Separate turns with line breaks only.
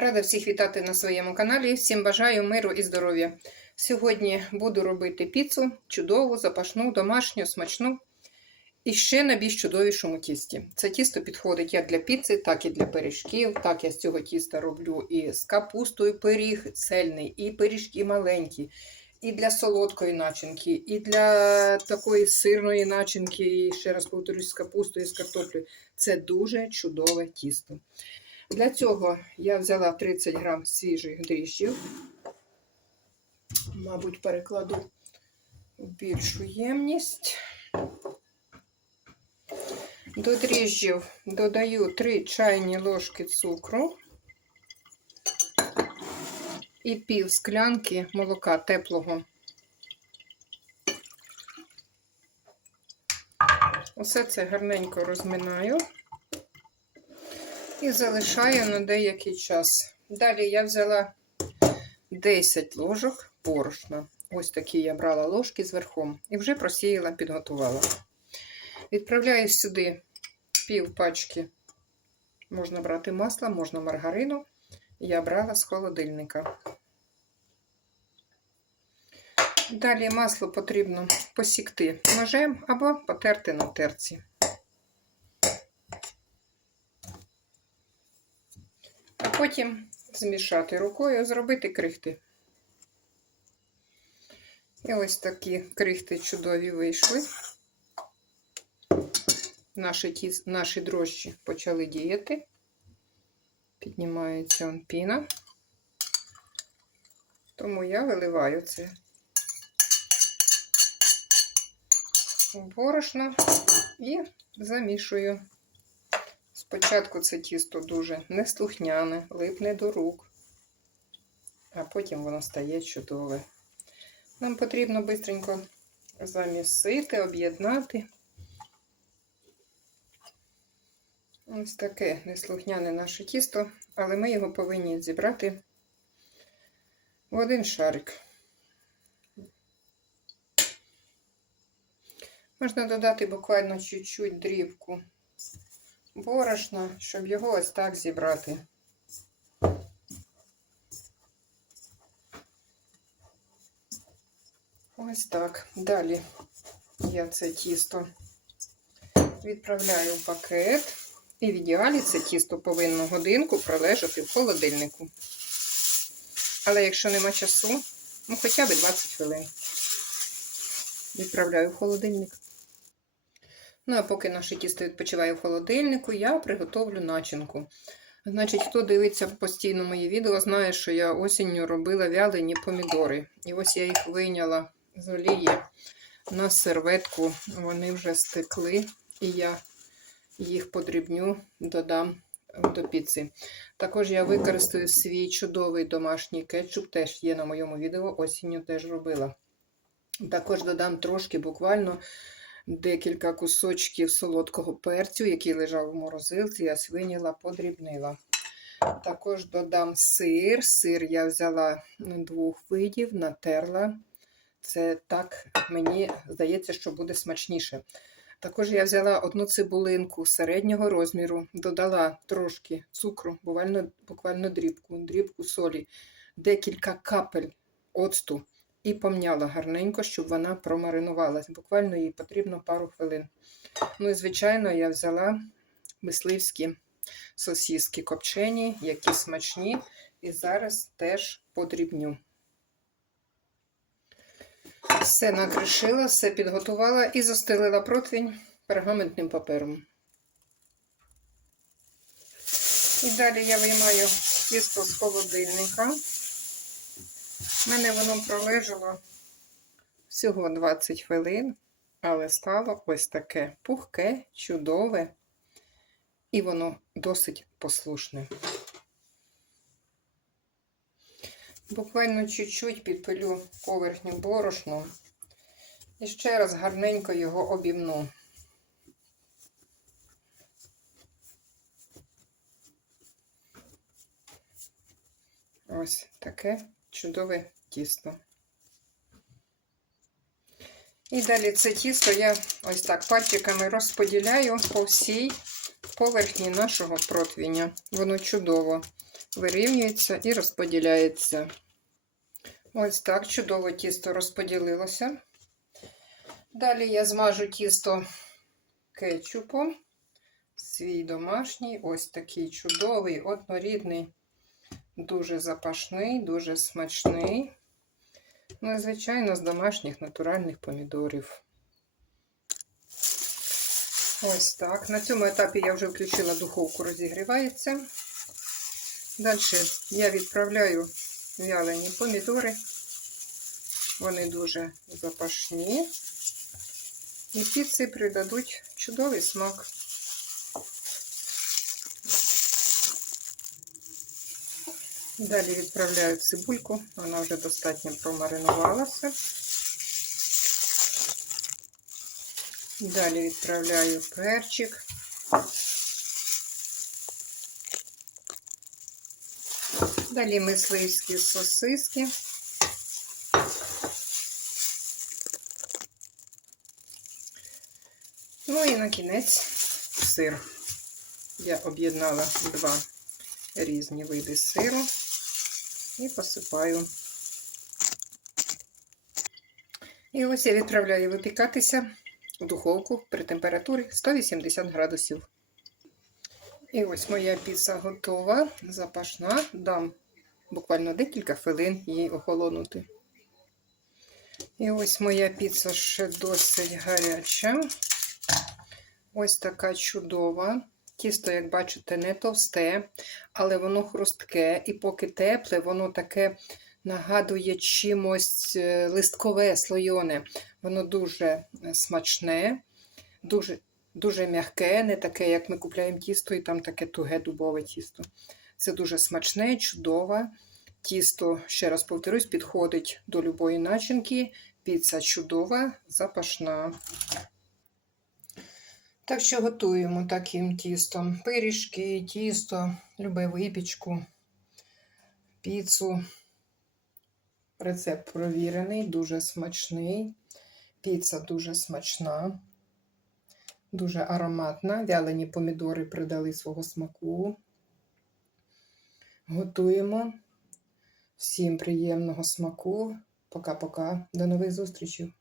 Рада всіх вітати на своєму каналі. Всім бажаю миру і здоров'я. Сьогодні буду робити піцу чудову, запашну, домашню, смачну і ще на більш чудовішому тісті. Це тісто підходить як для піци, так і для пиріжків. Так я з цього тіста роблю і з капустою пиріг цельний, і пиріжки маленькі, і для солодкої начинки, і для такої сирної начинки, і ще раз повторюсь, з капустою, з картоплею. Це дуже чудове тісто. Для цього я взяла 30 грам свіжих дріжджів. Мабуть, перекладу в більшу ємність. До дріжджів додаю 3 чайні ложки цукру і пів склянки молока теплого. Усе це гарненько розминаю і залишаю на деякий час. Далі я взяла 10 ложок борошна. Ось такі я брала ложки з і вже просіяла, підготувала. Відправляю сюди пів пачки, можна брати масла, можна маргарину. Я брала з холодильника. Далі масло потрібно посікти ножем або потерти на терці. Потім змішати рукою, зробити крихти. І ось такі крихти чудові вийшли. Наші, ті, наші дрожжі почали діяти. Піднімається он піна. Тому я виливаю це у борошно і замішую. Спочатку це тісто дуже неслухняне, липне до рук, а потім воно стає чудове. Нам потрібно швидко замісити, об'єднати. Ось таке неслухняне наше тісто, але ми його повинні зібрати в один шарик. Можна додати буквально чуть-чуть дрібку борошна, щоб його ось так зібрати. Ось так. Далі я це тісто відправляю в пакет. І в ідеалі це тісто повинно годинку пролежати в холодильнику. Але якщо нема часу, ну хоча б 20 хвилин. Відправляю в холодильник. Ну, а поки наше тісто відпочиває в холодильнику, я приготовлю начинку. Значить, хто дивиться постійно мої відео, знає, що я осінню робила вялені помідори. І ось я їх вийняла з олії на серветку. Вони вже стекли, і я їх подрібню, додам до піци. Також я використаю свій чудовий домашній кетчуп, теж є на моєму відео, осінню теж робила. Також додам трошки буквально декілька кусочків солодкого перцю, який лежав в морозилці, я свиніла, подрібнила. Також додам сир. Сир я взяла двох видів, натерла. Це так, мені здається, що буде смачніше. Також я взяла одну цибулинку середнього розміру, додала трошки цукру, буквально, буквально дрібку, дрібку солі, декілька капель оцту і помняла гарненько, щоб вона промаринувалась. Буквально їй потрібно пару хвилин. Ну і, звичайно, я взяла мисливські сосіски копчені, які смачні, і зараз теж подрібню. Все накришила, все підготувала і застелила противень пергаментним папером. І далі я виймаю тісто з холодильника. У мене воно пролежало всього 20 хвилин, але стало ось таке пухке, чудове, і воно досить послушне. Буквально чуть-чуть підпилю поверхню борошну і ще раз гарненько його обімну. Ось таке чудове тісто. І далі це тісто я ось так пальчиками розподіляю по всій поверхні нашого противня. Воно чудово вирівнюється і розподіляється. Ось так чудово тісто розподілилося. Далі я змажу тісто кетчупом. Свій домашній, ось такий чудовий, однорідний, дуже запашний, дуже смачний. Ну і, звичайно, з домашніх натуральних помідорів. Ось так. На цьому етапі я вже включила духовку, розігрівається. Далі я відправляю вялені помідори. Вони дуже запашні. І піці придадуть чудовий смак. Далі відправляю цибульку, вона вже достатньо промаринувалася. Далі відправляю перчик. Далі мисливські сосиски. Ну і на кінець сир. Я об'єднала два різні види сиру і посипаю. І ось я відправляю випікатися в духовку при температурі 180 градусів. І ось моя піца готова, запашна. Дам буквально декілька хвилин їй охолонути. І ось моя піца ще досить гаряча. Ось така чудова. Тісто, як бачите, не товсте, але воно хрустке, і поки тепле, воно таке нагадує чимось е, листкове, слойоне. Воно дуже е, смачне, дуже дуже м'яке, не таке, як ми купляємо тісто, і там таке туге дубове тісто. Це дуже смачне, чудове. Тісто, ще раз повторюсь, підходить до любої начинки. Піца чудова, запашна. Так що готуємо таким тістом. Пиріжки, тісто, любе випічку, піцу. Рецепт провірений, дуже смачний. Піца дуже смачна, дуже ароматна. Вялені помідори придали свого смаку. Готуємо. Всім приємного смаку. Пока-пока. До нових зустрічей!